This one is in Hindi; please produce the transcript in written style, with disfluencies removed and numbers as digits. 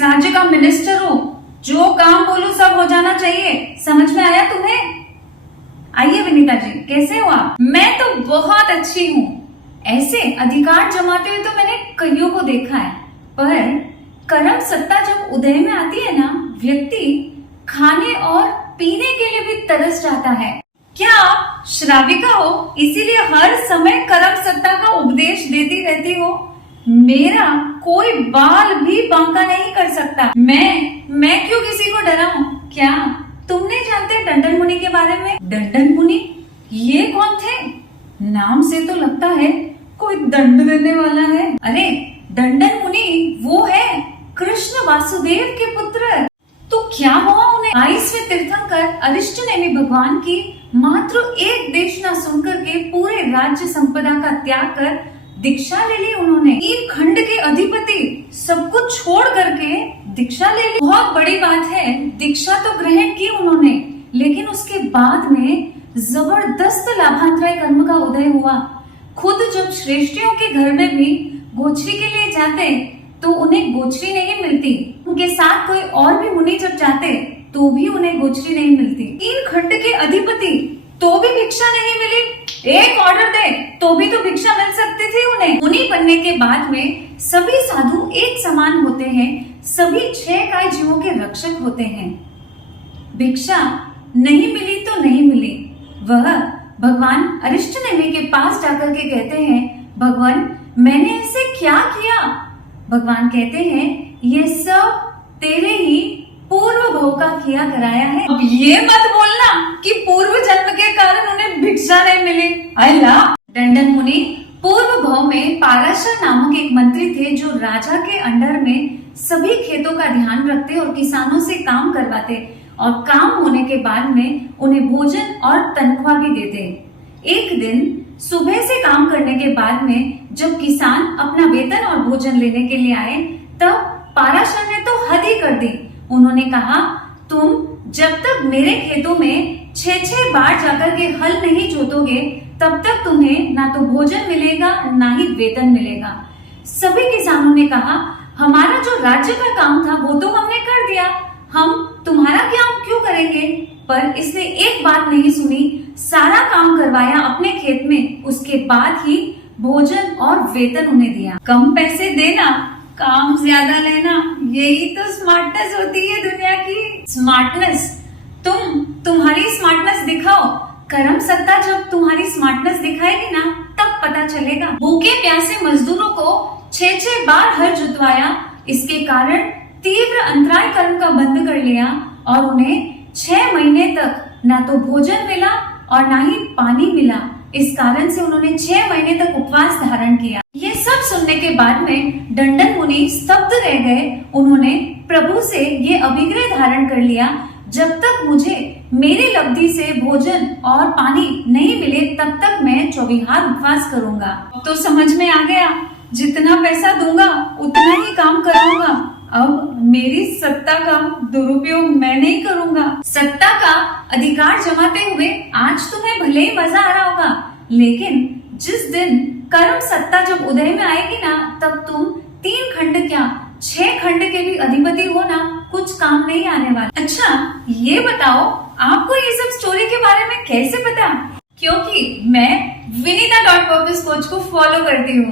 राज्य का मिनिस्टर हूँ, जो काम बोलूं सब हो जाना चाहिए। समझ में आया तुम्हें? आइए विनीता जी, कैसे हो आप? मैं तो बहुत अच्छी हूँ। ऐसे अधिकार जमाते हुए तो मैंने कईयों को देखा है, पर कर्म सत्ता जब उदय में आती है ना, व्यक्ति खाने और पीने के लिए भी तरस जाता है। क्या आप श्राविका हो, इसीलिए हर समय कर्म सत्ता का उपदेश देती रहती हो? मेरा कोई बाल भी बांका नहीं कर सकता। मैं क्यों किसी को डराऊं? क्या तुम नहीं जानते डंडन मुनि के बारे में? डंडन मुनि ये कौन थे? नाम से तो लगता है कोई दंड देने वाला है। अरे डंडन मुनि वो है कृष्ण वासुदेव के पुत्र। तो क्या हुआ उन्हें? 22वें तीर्थंकर अरिष्टनेमि भगवान की मात्र एक देशना सुनकर के पूरे राज्य संपदा का त्याग कर दीक्षा ले ली उन्होंने। 3 खंड के अधिपति सब कुछ छोड़ करके दीक्षा ले ली। बहुत बड़ी बात है, दीक्षा तो ग्रहण की उन्होंने, लेकिन उसके बाद में जबरदस्त लाभांतराय कर्म का उदय हुआ। खुद जब श्रेष्ठियों के घर में भी गोचरी के लिए जाते तो उन्हें गोचरी नहीं मिलती। उनके साथ कोई और भी मुनि जब जाते तो भी उन्हें गोचरी नहीं मिलती। 3 खंड के अधिपति तो भी भिक्षा नहीं मिली। एक ऑर्डर दे तो भी तो भिक्षा मिल सकती थी उन्हें। मुनि बनने के बाद में सभी साधु एक समान होते हैं, सभी 6 काय जीवों के रक्षक होते हैं। भिक्षा नहीं मिली तो नहीं मिली। वह भगवान अरिष्टनेमि के पास जाकर के कहते हैं, भगवान मैंने ऐसे क्या किया? भगवान कहते हैं, ये सब तेरे ही पूर्व भव का किया कराया है। अब ये मत बोलना कि पूर्व जन्म के कारण उन्हें भिक्षा नहीं मिली। अल्लाह। डंडन मुनि पूर्व भव में पाराशर नामक एक मंत्री थे, जो राजा के अंडर में सभी खेतों का ध्यान रखते और किसानों से काम करवाते, और काम होने के बाद में उन्हें भोजन और तनख्वाह भी देते। एक दिन सुबह से काम करने के बाद में जब किसान अपना वेतन और भोजन लेने के लिए आए, तब पाराशर ने तो हद ही कर दी। उन्होंने कहा, तुम जब तक मेरे खेतों में 6 बार जाकर के हल नहीं जोतोगे, तब तक तुम्हें ना तो भोजन मिलेगा ना ही वेतन मिलेगा। सभी किसानों ने कहा, हमारा जो राज्य का काम था वो तो हमने कर दिया, हम तुम्हारा काम क्यों करेंगे? पर इसने एक बात नहीं सुनी, सारा काम करवाया अपने खेत में, उसके बाद ही भोजन और वेतन उन्हें दिया। कम पैसे देना, काम ज्यादा लेना, यही तो स्मार्टनेस होती है दुनिया की। स्मार्टनेस? तुम्हारी स्मार्टनेस दिखाओ। कर्म सत्ता जब तुम्हारी स्मार्टनेस दिखाएगी ना, तब पता चलेगा। भूखे प्यासे मजदूरों को 6 बार हल जुतवाया, इसके कारण तीव्र अंतराय कर्म का बंद कर लिया, और उन्हें 6 महीने तक ना तो भोजन मिला और ना ही पानी मिला। इस कारण से उन्होंने 6 महीने तक उपवास धारण किया। ये सब सुनने के बाद में डंडन मुनि स्तब्ध रह गए। उन्होंने प्रभु से ये अभिग्रह धारण कर लिया, जब तक मुझे मेरी लब्धि से भोजन और पानी नहीं मिले, तब तक मैं 24 उपवास करूंगा। तो समझ में आ गया, जितना पैसा दूंगा उतना ही काम करूंगा। अब मेरी सत्ता का दुरुपयोग मैं नहीं करूंगा। सत्ता का अधिकार जमाते हुए आज तुम्हें भले ही मजा आ रहा होगा, लेकिन जिस दिन कर्म सत्ता जब उदय में आएगी ना, तब तुम 3 खंड क्या 6 खंड के भी अधिपति हो ना, कुछ काम नहीं आने वाला। अच्छा ये बताओ, आपको ये सब स्टोरी के बारे में कैसे पता? क्योंकि मैं विनीता.पर्पस कोच को फॉलो करती हूँ।